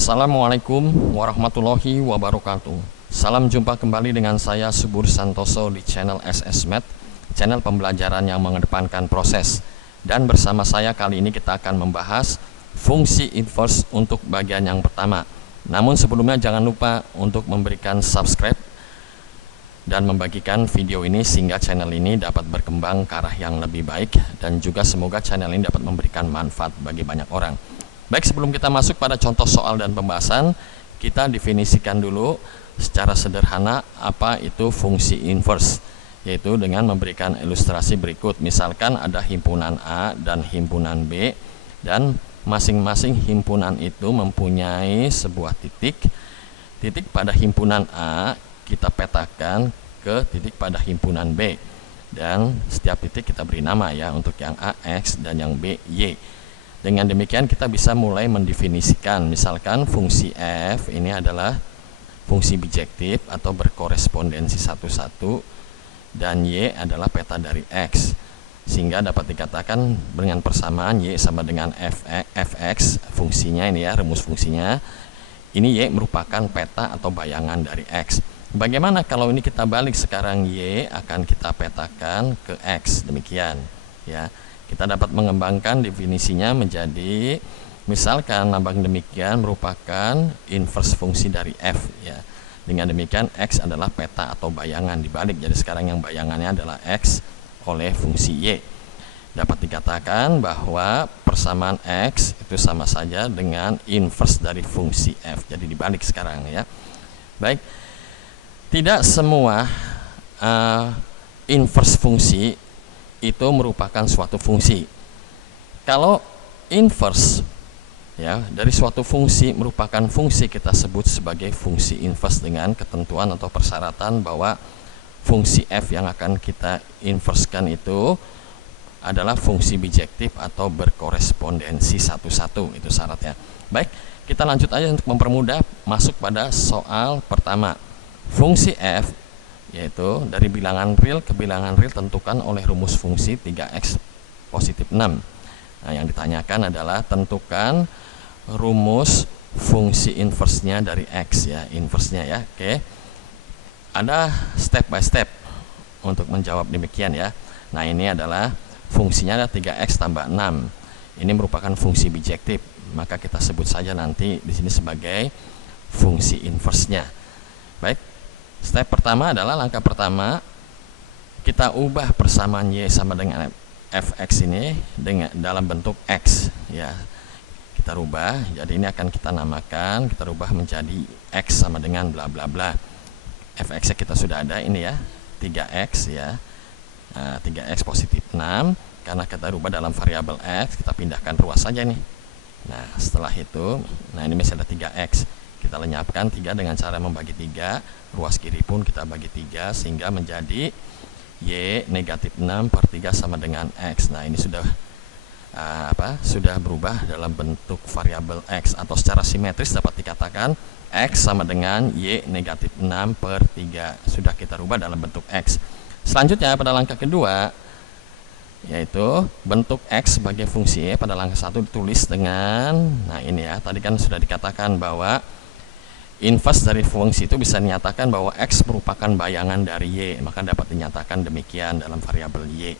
Assalamualaikum warahmatullahi wabarakatuh. Salam jumpa kembali dengan saya Subur Santoso di channel SSMath, channel pembelajaran yang mengedepankan proses. Dan bersama saya kali ini kita akan membahas fungsi inverse untuk bagian yang pertama. Namun sebelumnya jangan lupa untuk memberikan subscribe dan membagikan video ini sehingga channel ini dapat berkembang ke arah yang lebih baik, dan juga semoga channel ini dapat memberikan manfaat bagi banyak orang. Baik, sebelum kita masuk pada contoh soal dan pembahasan, kita definisikan dulu secara sederhana apa itu fungsi inverse, yaitu dengan memberikan ilustrasi berikut. Misalkan ada himpunan A dan himpunan B, dan masing-masing himpunan itu mempunyai sebuah titik. Titik pada himpunan A kita petakan ke titik pada himpunan B, dan setiap titik kita beri nama ya, untuk yang A X dan yang B Y. Dengan demikian kita bisa mulai mendefinisikan, misalkan fungsi f ini adalah fungsi bijektif atau berkorespondensi satu-satu, dan y adalah peta dari x, sehingga dapat dikatakan dengan persamaan y sama dengan fx, fungsinya ini ya, rumus fungsinya ini y merupakan peta atau bayangan dari x. Bagaimana kalau ini kita balik, sekarang y akan kita petakan ke x, demikian ya. Kita dapat mengembangkan definisinya menjadi, misalkan lambang demikian merupakan inverse fungsi dari f ya. Dengan demikian x adalah peta atau bayangan dibalik. Jadi sekarang yang bayangannya adalah x oleh fungsi y. Dapat dikatakan bahwa persamaan x itu sama saja dengan inverse dari fungsi f. Jadi dibalik sekarang ya. Baik, tidak semua inverse fungsi itu merupakan suatu fungsi. Kalau inverse ya dari suatu fungsi merupakan fungsi, kita sebut sebagai fungsi inverse dengan ketentuan atau persyaratan bahwa fungsi f yang akan kita inversekan itu adalah fungsi bijektif atau berkorespondensi satu-satu, itu syaratnya. Baik, kita lanjut aja untuk mempermudah, masuk pada soal pertama. Fungsi f yaitu dari bilangan real ke bilangan real tentukan oleh rumus fungsi 3x positif 6. Nah, yang ditanyakan adalah tentukan rumus fungsi inverse-nya dari x ya, inverse-nya ya. Oke. Ada step by step untuk menjawab demikian ya. Nah, ini adalah fungsinya ada 3x tambah 6. Ini merupakan fungsi bijektif, maka kita sebut saja nanti di sini sebagai fungsi inverse-nya. Baik. Step pertama adalah langkah pertama, kita ubah persamaan y sama dengan fx ini dengan dalam bentuk x ya. Kita rubah, jadi ini akan kita namakan, kita rubah menjadi x sama dengan bla bla bla. Fx kita sudah ada ini ya, 3x ya. Nah, 3x positif 6, karena kita rubah dalam variabel x, kita pindahkan ruas saja nih. Nah, setelah itu, nah ini masih ada 3x. Kita lenyapkan 3 dengan cara membagi 3, ruas kiri pun kita bagi 3 sehingga menjadi y negatif 6 per 3 sama dengan x. Nah, ini sudah sudah berubah dalam bentuk variabel x, atau secara simetris dapat dikatakan x sama dengan y negatif 6 per 3. Sudah kita rubah dalam bentuk x. Selanjutnya pada langkah kedua, yaitu bentuk x sebagai fungsi y pada langkah 1 ditulis dengan, nah ini ya, tadi kan sudah dikatakan bahwa inverse dari fungsi itu bisa dinyatakan bahwa x merupakan bayangan dari y, maka dapat dinyatakan demikian dalam variabel y.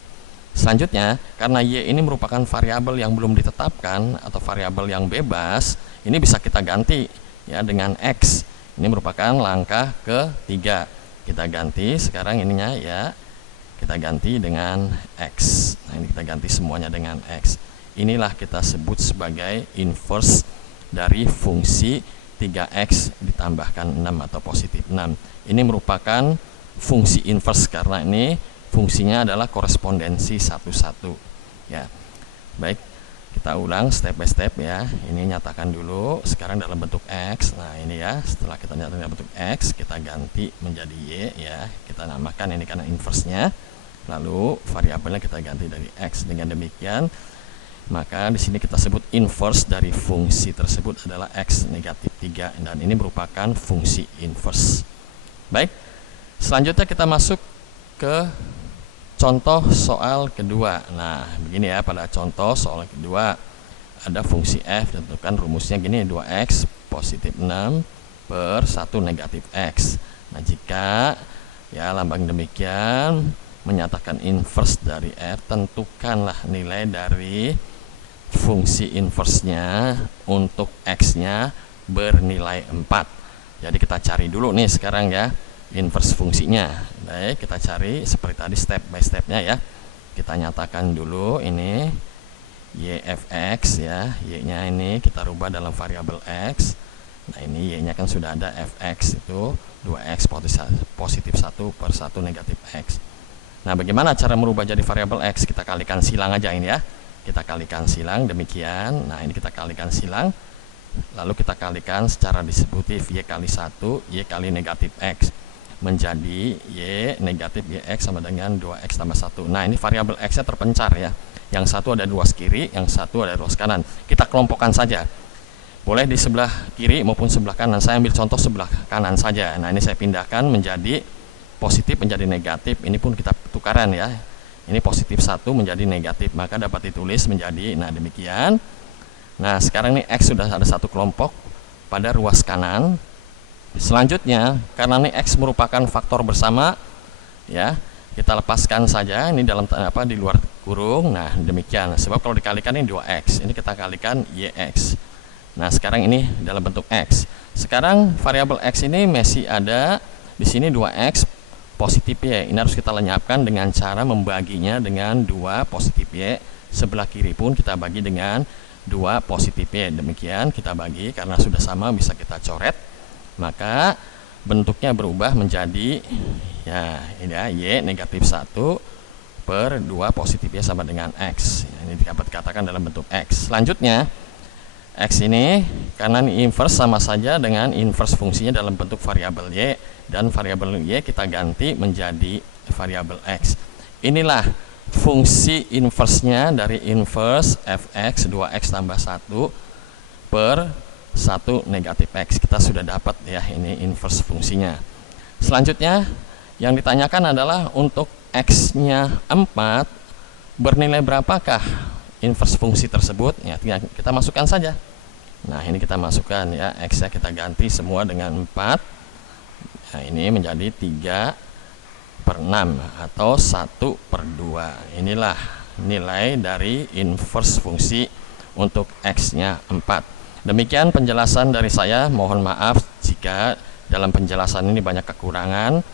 Selanjutnya, karena y ini merupakan variabel yang belum ditetapkan atau variabel yang bebas, ini bisa kita ganti ya dengan x. Ini merupakan langkah ketiga. Kita ganti sekarang ininya ya, kita ganti dengan x. Nah, ini kita ganti semuanya dengan x. Inilah kita sebut sebagai inverse dari fungsi 3x ditambahkan 6 atau positif 6. Ini merupakan fungsi inverse karena ini fungsinya adalah korespondensi satu-satu ya. Baik, kita ulang step by step ya. Ini nyatakan dulu sekarang dalam bentuk x. Nah, ini ya, setelah kita nyatakan dalam bentuk x, kita ganti menjadi y ya. Kita namakan ini karena inverse-nya. Lalu variabelnya kita ganti dari x. Dengan demikian, maka di sini kita sebut inverse dari fungsi tersebut adalah x negatif 3, dan ini merupakan fungsi inverse. Baik, selanjutnya kita masuk ke contoh soal kedua. Nah, begini ya, pada contoh soal kedua ada fungsi f, tentukan rumusnya gini, 2x positif 6 per 1 negatif X. Nah, jika ya lambang demikian menyatakan inverse dari F, tentukanlah nilai dari fungsi inverse-nya untuk X-nya bernilai 4. Jadi kita cari dulu nih sekarang ya inverse fungsinya. Baik, kita cari seperti tadi step by stepnya ya. Kita nyatakan dulu ini y(f(x) ya, y-nya ini kita rubah dalam variabel x. Nah, ini y-nya kan sudah ada, fx itu 2x positif 1 per 1 negatif x. Nah, bagaimana cara merubah jadi variabel x? Kita kalikan silang aja ini ya. Kita kalikan silang demikian. Nah, ini kita kalikan silang. Lalu kita kalikan secara distributif y kali 1, y kali negatif x. Menjadi y negatif yx sama dengan 2x tambah 1. Nah, ini variabel x-nya terpencar ya. Yang satu ada ruas kiri, yang satu ada ruas kanan. Kita kelompokkan saja. Boleh di sebelah kiri maupun sebelah kanan. Saya ambil contoh sebelah kanan saja. Nah, ini saya pindahkan menjadi positif menjadi negatif. Ini pun kita tukaran ya. Ini positif 1 menjadi negatif. Maka dapat ditulis menjadi, nah demikian. Nah, sekarang ini x sudah ada satu kelompok pada ruas kanan. Selanjutnya, karena ini X merupakan faktor bersama ya, kita lepaskan saja ini dalam di luar kurung. Nah, demikian. Sebab kalau dikalikan ini 2X, ini kita kalikan YX. Nah, sekarang ini dalam bentuk X. Sekarang variabel X ini masih ada di sini 2X positif Y. Ini harus kita lenyapkan dengan cara membaginya dengan 2 positif Y. Sebelah kiri pun kita bagi dengan 2 positif Y. Demikian kita bagi, karena sudah sama bisa kita coret. Maka bentuknya berubah menjadi ya ini ya, y negatif 1 per 2 positif y sama dengan x. Ini dapat dikatakan dalam bentuk x. Selanjutnya x ini karena ini inverse sama saja dengan inverse fungsinya dalam bentuk variabel y, dan variabel y kita ganti menjadi variabel x. Inilah fungsi inverse-nya dari inverse fx 2x tambah 1 per 1 negatif x. Kita sudah dapat ya ini inverse fungsinya. Selanjutnya yang ditanyakan adalah untuk x-nya 4 bernilai berapakah inverse fungsi tersebut ya, kita masukkan saja. Nah, ini kita masukkan ya, x-nya kita ganti semua dengan 4. Nah, ini menjadi 3 per 6 atau 1 per 2. Inilah nilai dari inverse fungsi untuk x-nya 4. Demikian penjelasan dari saya. Mohon maaf jika dalam penjelasan ini banyak kekurangan,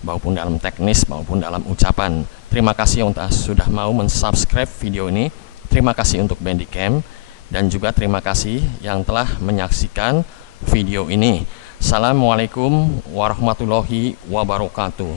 maupun dalam teknis maupun dalam ucapan. Terima kasih untuk sudah mau mensubscribe video ini. Terima kasih untuk Bandicam, dan juga terima kasih yang telah menyaksikan video ini. Assalamualaikum warahmatullahi wabarakatuh.